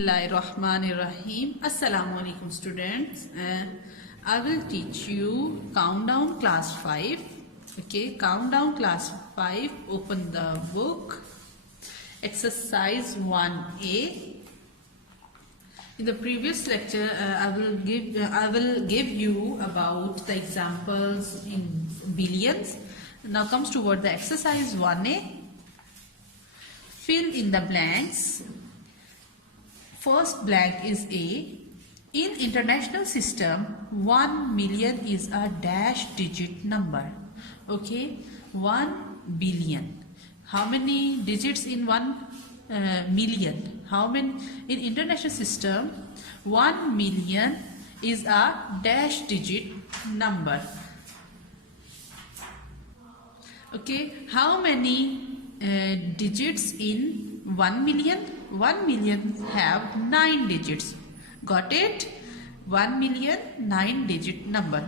Bismillahirrahmanirrahim. Assalamu alaikum students. I will teach you countdown class 5. Okay, countdown class 5. Open the book. Exercise 1A. In the previous lecture, I will give you about the examples in billions. Now comes toward the exercise 1A. Fill in the blanks. First blank is A. In international system, 1 million is a dash digit number. Okay, 1 billion. How many digits in 1 million? How many in international system? 1 million is a dash digit number. Okay, how many digits in 1 million? 1 million have 9 digits. Got it? 1 million 9 digit number.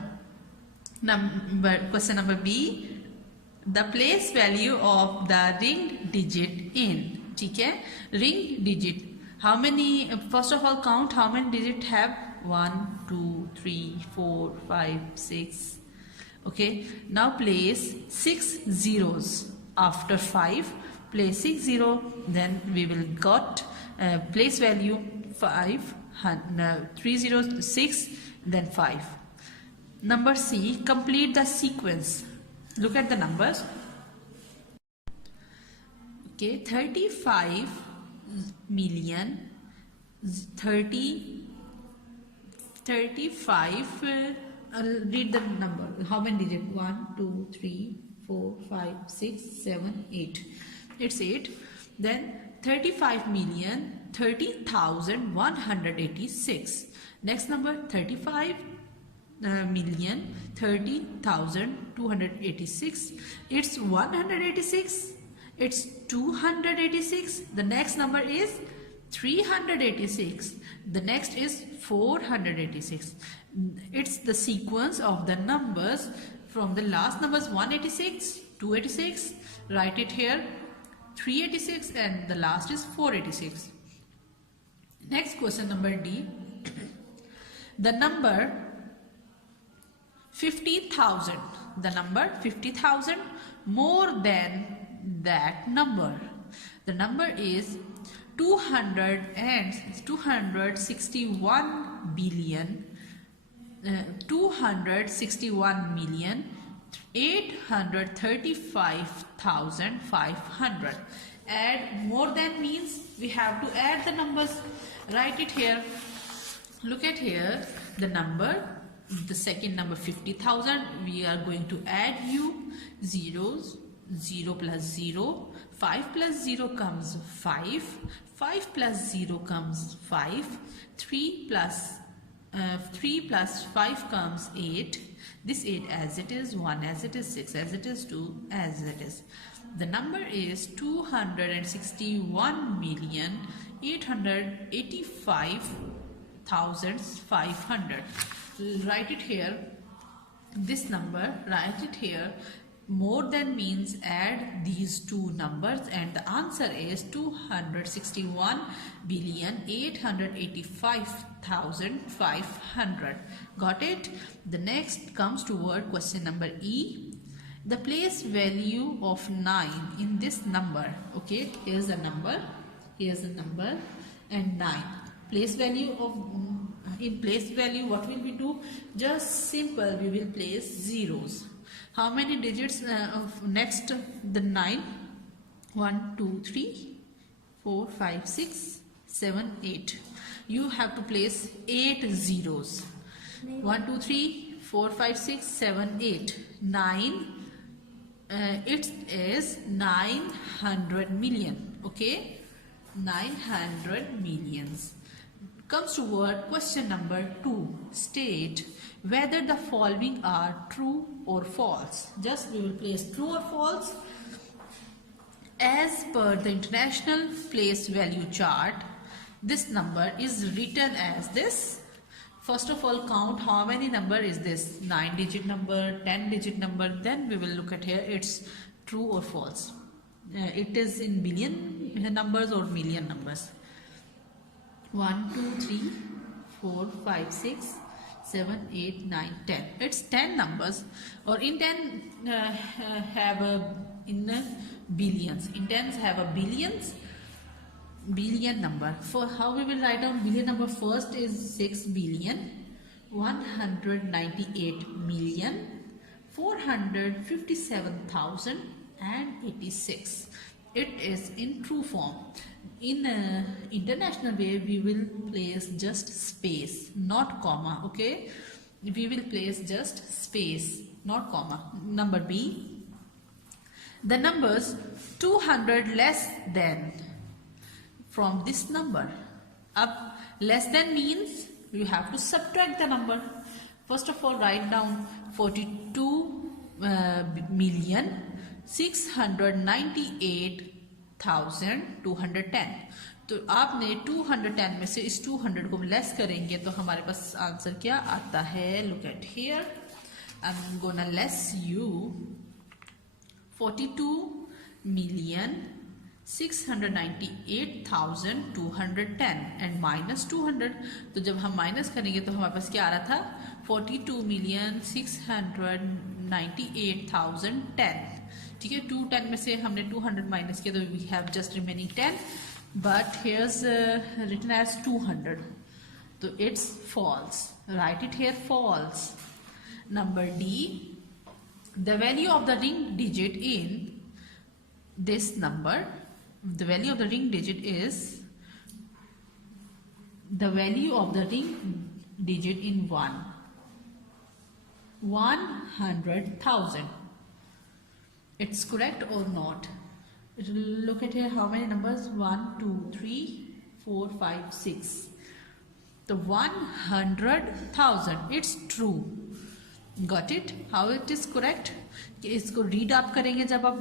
Question number B. The place value of the ring digit in. Okay? Ring digit. How many? First of all, count how many digits have 1, 2, 3, 4, 5, 6. Okay. Now place 6 zeros after 5. Place 6 0, then we will got place value 5, 3 zeros, 6, then 5. Number C, complete the sequence. Look at the numbers. Okay, 35 million, 35, read the number. How many digits? 1, 2, 3, 4, 5, 6, 7, 8. It's 8. Then 35 million 30,186. Next number 35 million 30,286. It's 186. It's 286. The next number is 386. The next is 486. It's the sequence of the numbers from the last numbers 186, 286. Write it here. 386 and the last is 486. Next question number D. The number 50,000. The number 50,000 more than that number. The number is 261 billion 261 million 835,500. Add more than means we have to add the numbers. Write it here. Look at here the number, the second number 50,000. We are going to add zeros. 0 plus 0, 5 plus 0 comes 5, 5 plus 0 comes 5, 3 plus 5 comes 8. This 8 as it is, 1 as it is, 6 as it is, 2 as it is. The number is 261,885,500. Write it here. This number, write it here. More than means add these two numbers and the answer is 261,885,500. Got it? The next comes toward question number E. The place value of 9 in this number. Okay, here's a number and 9. Place value of in place value, what will we do? Just simple, we will place zeros. How many digits of next the 9? 1, 2, 3, 4, 5, 6, 7, 8. You have to place 8 zeros. 1, 2, 3, 4, 5, 6, 7, 8. 9. It is 900 million. Okay, 900 millions. Comes to word question number 2. State whether the following are true or false. Just we will place true or false. As per the international place value chart, this number is written as this. First of all, count how many number is this? 9 digit number, 10 digit number. Then we will look at here. It's true or false. It is in billion numbers or million numbers. 1 2 3 4 5 6 7 8 9 10. It's 10 numbers, or in 10 have a in billions. In 10s have a billion number. For how we will write down billion number, first is 6 billion 198 million 457,086. It is in true form. In international way, we will place just space, not comma. Okay, we will place just space, not comma. Number B, the numbers 200 less than from this number. Up less than means you have to subtract the number. First of all, write down 42,698,210. तो आपने 210 में से इस 200 को less करेंगे तो हमारे पास answer क्या आता है? Look at here. I'm gonna less you 42,698,210 and minus 200. तो जब हम माइनस करेंगे तो हमारे पास क्या आ रहा था? 42,698,010. ठीक है, 210 में से हमने 200 माइनस किया तो we have just remaining 10, but here's written as 200, तो it's false. Right it here false. Number D, the value of the ring digit in this number, the value of the ring digit is the value of the ring digit in 100,000. It's correct or not? Look at here, how many numbers? 1 2 3 4 5 6. The 100,000, it's true. Got it? How it is correct? इसको read आप करेंगे जब आप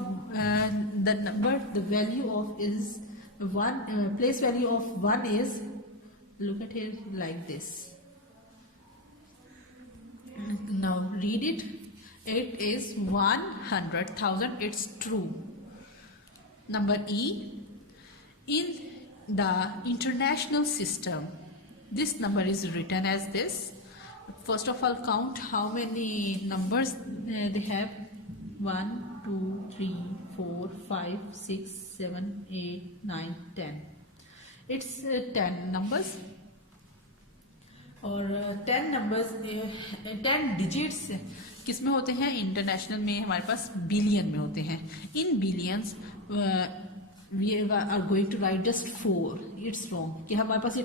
the number, the value of is 1, place value of 1 is, look at here like this. Now read it. It is 100,000. It's true. Number E, in the international system, this number is written as this. First of all, count how many numbers they have. 1 2 3 4 5 6 7 8 9 10. It's 10 numbers, और 10 numbers 10 digits किस में होते हैं? International में हमारे पास billion में होते हैं. इन billions we are going to write just 4. It's wrong. कि हमारे पास ये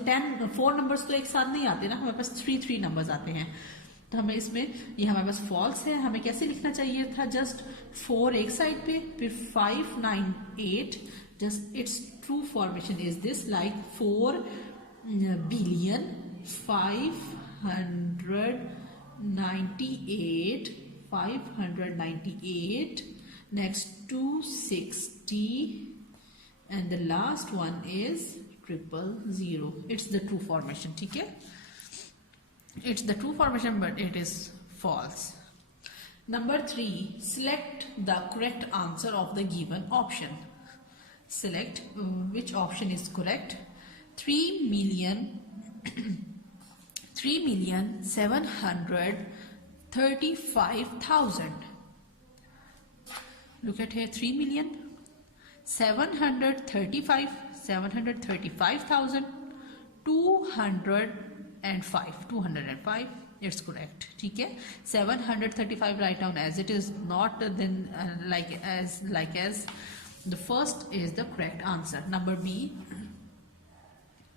4 numbers तो एक साथ नहीं आते ना, हमारे पास 3 numbers आते हैं. तो हमें इसमें ये हमारे पास false है. हमें कैसे लिखना चाहिए था? just 4 एक साइड पे, फिर 5 9 8. just its true formation is this, like 4 billion 598 next 260, and the last one is 000. It's the true formation. ठीक है, it's the true formation, but it is false. Number 3, select the correct answer of the given option. Select which option is correct. 3,735,000. Look at here, 3,735,205. It's correct. ठीक है, 735 write down as it is, not then like as the first is the correct answer. Number B,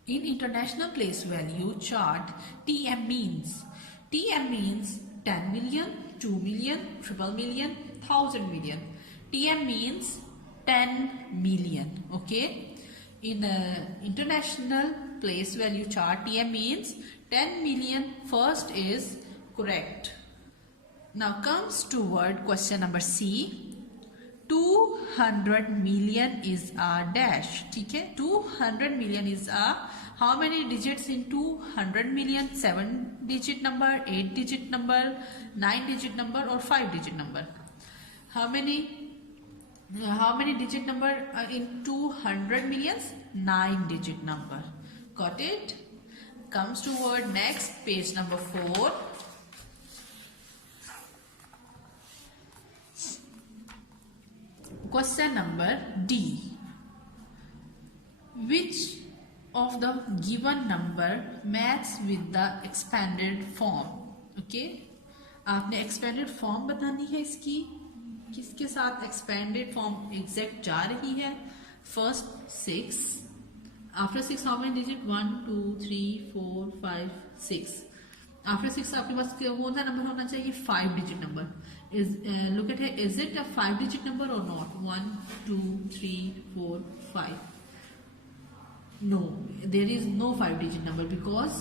in international place value chart, TM means 10 million, 2 million, triple million, 1,000 million. TM means 10 million. Okay, in international place value chart, TM means 10 million. First is correct. Now comes toward question number C. 200 million is a dash. ठीक है, 200 million is a, how many digits in 200 million? 7 digit number, 8 digit number, 9 digit number, or 5 digit number? How many digit number in 200 millions? 9 digit number. Got it? Comes toward next, page number 4. Question number D. Which of the given number matches with the expanded form? Okay, आपने expanded form बतानी है इसकी, किसके साथ expanded form exact जा रही है? First 6. After 6 how many digit? 1 2 3 4 5 6. After 6 आपके पास कौन सा नंबर होना चाहिए? 5 digit number. Look at it. Is it a 5 digit number or not? 1 2 3 4 5. No, there is no 5 digit number because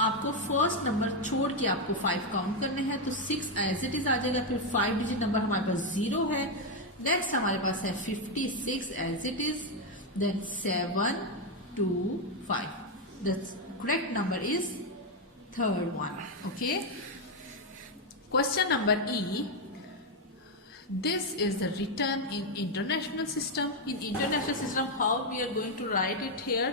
आपको फर्स्ट नंबर छोड़ के आपको 5 काउंट करने हैं, तो 6 एज इट इज आ जाएगा। फिर 5 डिजिट नंबर हमारे पास 0 है। नेक्स्ट हमारे पास है 56 as it is, then 7 2 5. The correct number is third one. Okay, question number E. This is the written in international system. In international system, how we are going to write it here?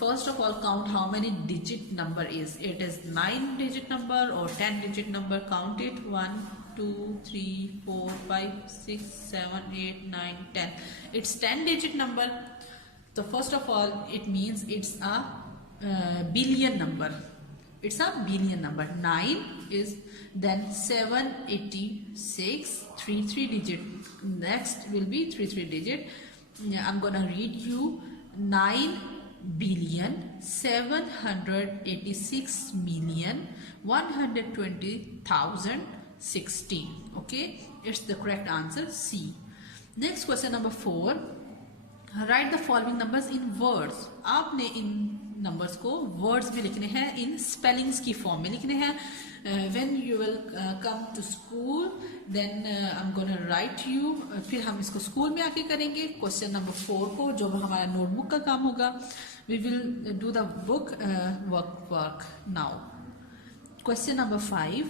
First of all, count how many digit number is. It is 9 digit number or 10 digit number. Count it. 1 2 3 4 5 6 7 8 9 10. It's 10 digit number. So first of all, it means it's a billion number. It's a billion number. 9 is, then 786, 3 digit. Next will be 3 digit. I'm gonna read you 9 billion 786 million 120,016. Okay, it's the correct answer, C. Next question number 4. Write the following numbers in words. आपने इन numbers को words में लिखने हैं, इन spellings की form में लिखने हैं. When you will come to school then I am gonna write you. फिर हम इसको स्कूल में आके करेंगे. क्वेश्चन नंबर 4 को, जो हमारा नोटबुक का काम होगा, we will do the book work now. Question number 5.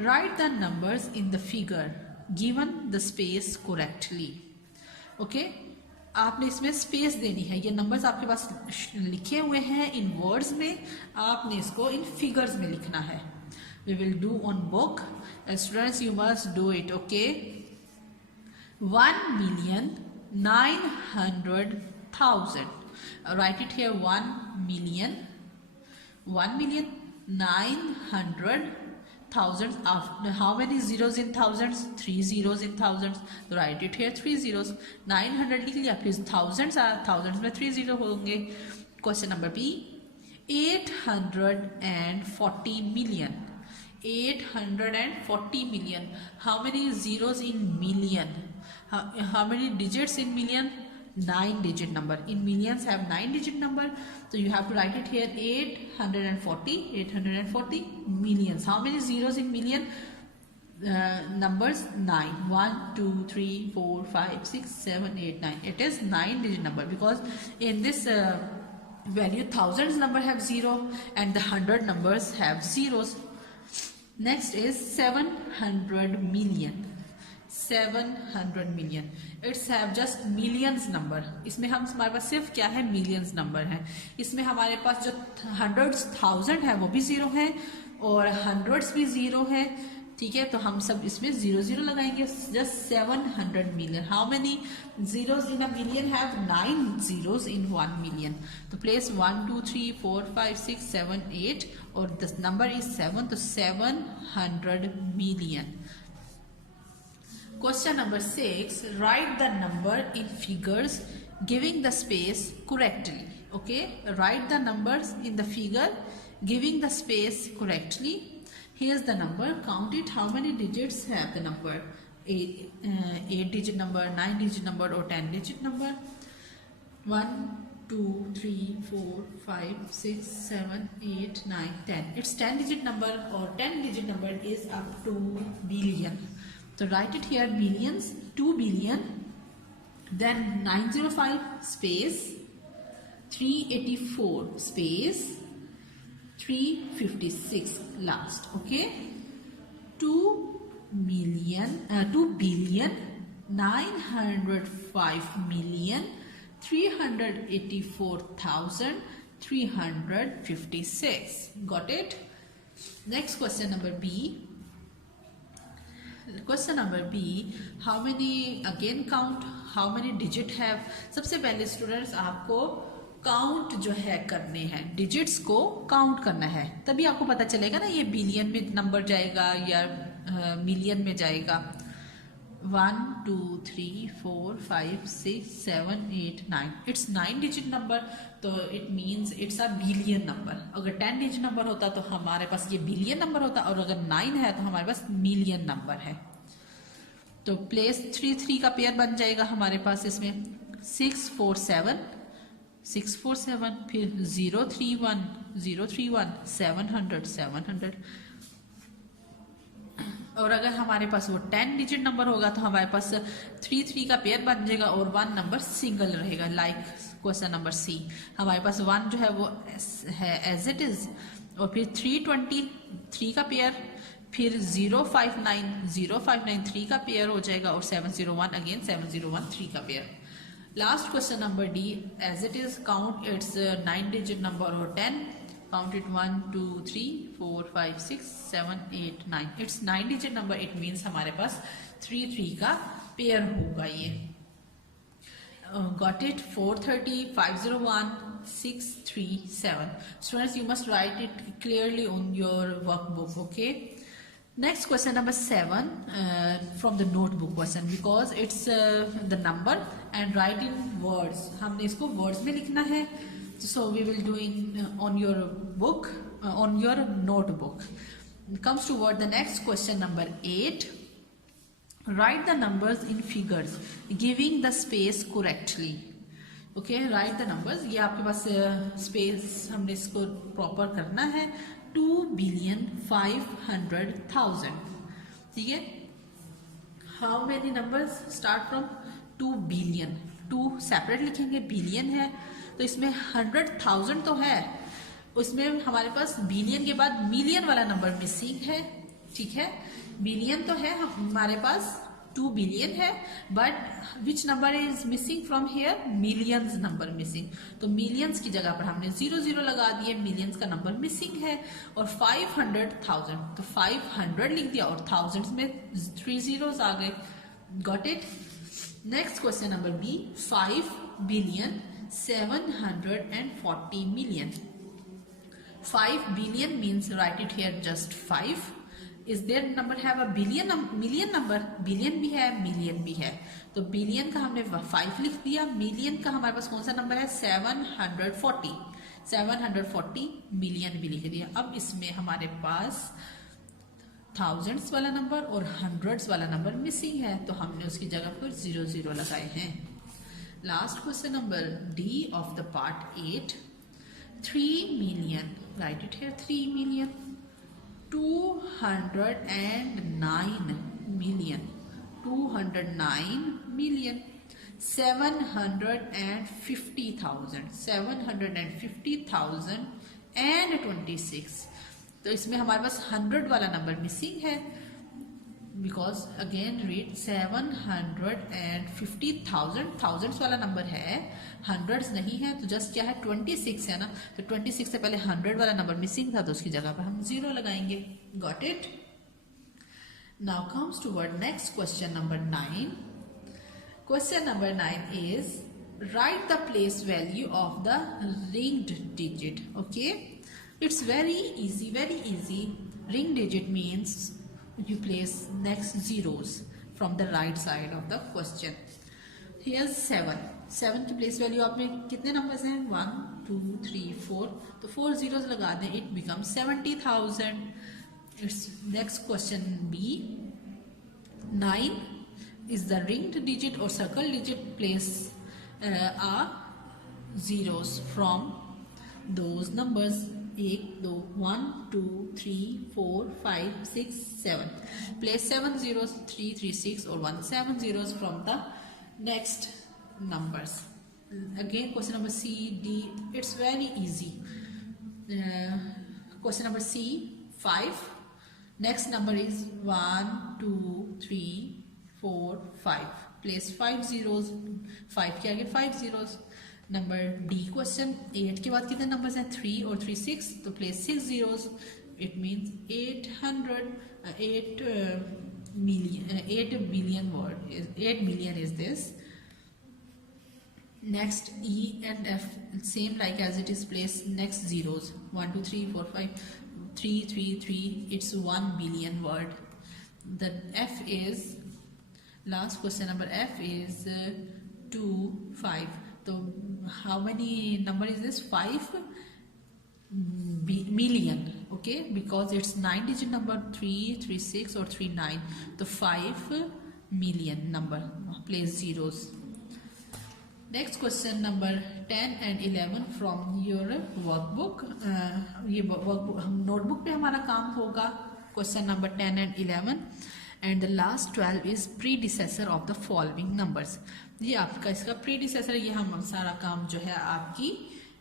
Write the numbers in the figure given the space correctly. Okay, आपने इसमें स्पेस देनी है. ये नंबर्स आपके पास लिखे हुए हैं इन वर्ड्स में, आपने इसको इन फिगर्स में लिखना है. We will do on book. Students, you must do it. Okay, 1,900,000. Write it here. 1,900,000. How many zeros in thousands? 3 zeros in thousands. So write it here, 3 zeros. 900 लिख लिया, फिर thousands में 3 zero होंगे. Question number B. 840 million. 840 million. How many zeros in million? How many digits in million? 9 digit number. In millions have 9 digit number. So you have to write it here. 840 millions. How many zeros in million? Numbers 9. 1 2 3 4 5 6 7 8 9. It is 9 digit number because in this value thousands number have 0 and the 100 numbers have zeros. Next is 700 million. 700 million. It's have just millions number. इसमें हम हमारे पास सिर्फ क्या है? millions number है. इसमें हमारे पास जो hundreds thousand है वो भी 0 है और hundreds भी 0 है. ठीक है, तो हम सब इसमें 0 0 लगाएंगे. just 700 million. How many zeros in a million? have 9 zeros in 1 million. तो place 1 2 3 4 5 6 7 8 और this number is 7, तो 700 million. Question number 6. Write the number in figures giving the space correctly. Okay, write the numbers in the figure giving the space correctly. Here's the number. Count it. How many digits have the number? 8 digit number, 9 digit number or 10 digit number? 1 2 3 4 5 6 7 8 9 10. It's 10 digit number or 10 digit number is up to billion. So write it here, billions, 2 billion, then 905 space, 384 space, 356 last. Okay, 2 billion 905 million 384,356. 356. Got it? Next question number B. Question number B, how many, again count, how many digit have. सबसे पहले students आपको count जो है करने हैं, digits को count करना है, तभी आपको पता चलेगा ना ये बिलियन में नंबर जाएगा या मिलियन में जाएगा. 1 2 3 4 5 6 7 8 9. इट्स 9 डिजिट नंबर, तो it means it's a billion number. अगर 10 डिजिट नंबर होता तो हमारे पास ये बिलियन नंबर होता, और अगर 9 है तो हमारे पास मिलियन नंबर है. तो प्लेस 3 3 का पेयर बन जाएगा हमारे पास इसमें. 6 4 7 6 4 7, फिर 0 3 1 0 3 1 700 700. और अगर हमारे पास वो 10 डिजिट नंबर होगा तो हमारे पास 3 3 का पेयर बन जाएगा और 1 नंबर सिंगल रहेगा. लाइक क्वेश्चन नंबर सी, हमारे पास 1 जो है वो है एज इट इज, और फिर 323 का पेयर, फिर 059 3 का पेयर हो जाएगा, और 701 अगेन 701 3 का pair. Last question number D, as it is count it's 9 digit number और 10. Count it 1 2 3 4 5 6 7 8 9. It's 9 digit number. It means हमारे पास 3 3 का पेयर होगा ये. Got it? 430 501 637. Students, you must write it clearly on your workbook. Okay. Next question number 7 from the notebook question, because it's the number and write in words. हमने इसको words में लिखना है. So we will do in on your book, on your notebook. Comes to what the next question number 8. Write the numbers in figures, giving the space correctly. Okay, write the numbers. ये आपके पास space हमने इसको proper करना है. 2,500,000. ठीक है? How many numbers start from 2 billion? 2 separate लिखेंगे, billion है तो इसमें 100,000 तो है, उसमें हमारे पास बिलियन के बाद मिलियन वाला नंबर मिसिंग है. ठीक है, बिलियन तो है हमारे पास, 2 बिलियन है, but which number is missing from here? Millions number missing. तो मिलियंस की जगह पर हमने 0 0 लगा दिए, मिलियंस का नंबर मिसिंग है. और 500,000 तो 500 लिख दिया और थाउजेंड्स में 3 zeros आ गए. Got it? Next question number B, 5 billion 740 million. 5 billion means write it here just 5. Is there number have a billion million number? Billion भी है, million भी है. तो billion का हमने 5 लिख दिया. million का हमारे पास कौन सा नंबर है? 740 million भी लिख दिया. अब इसमें हमारे पास thousands वाला नंबर और hundreds वाला नंबर मिसिंग है, तो हमने उसकी जगह पर 0 0 लगाए हैं. Last question number D of the part 8. 3 million. Write it here. 3 million. 209 million. 209 million. 750,000. 750,000 and 26. तो इसमें हमारे पास 100 वाला नंबर मिसिंग है. Because again read 750,000. thousands वाला नंबर है, hundreds नहीं है, तो जस्ट क्या है 26 है ना, तो 26 से पहले 100 वाला नंबर मिसिंग था, तो उसकी जगह पर हम 0 लगाएंगे. Got it? Now comes to what next question number 9. Question number 9 is write the place value of the ringed digit. Okay, it's very easy, very easy. Ring digit means you place next zeros from the right side of the question. Here's 7. 7 की place value आप में कितने numbers हैं? 1 2 3 4. तो 4 zeros लगा दें, it becomes 70,000. It's next question B. 9 is the ringed digit or circle digit. Place are zeros from those numbers. 1 2 3 4 5 6 7. Place 7 zeros, 3 3 6 or 1 7 zeros from the next numbers. Again question number C, D, it's very easy. Question number C, 5. Next number is 1 2 3 4 5. Place 5 zeros, 5 के आगे 5 zeros. Number D question 8 के बाद कितने numbers हैं 3 और 3 6 तो place 6 zeros it means 8 billion word is 8 million is this. Next E and F same like as it is placed next zeros 1 2 3 4 5 3 3 3 it's 1 billion word. The F is last question number F is 2 5 so how many number is this 5 million okay because it's 9 digit number 3 3 6 or 3 9 so 5 million number place zeros. Next question number 10 and 11 from your workbook. ये workbook हम notebook पे हमारा काम होगा question number 10 and 11 and the last 12 is predecessor of the following numbers. ये आपका इसका predecessor ये हम सारा काम जो है आपकी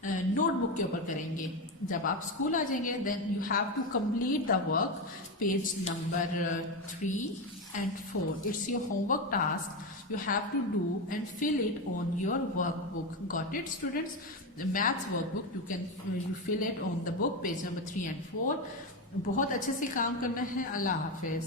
नोटबुक के ऊपर करेंगे जब आप स्कूल आ जाएंगे then you have to complete the work page number 3 and 4. It's your homework task. You have to do and fill it on your workbook. Got it, students? The maths workbook you fill it on the book page number 3 and 4. बहुत अच्छे से काम करना है. अल्लाह हाफिज.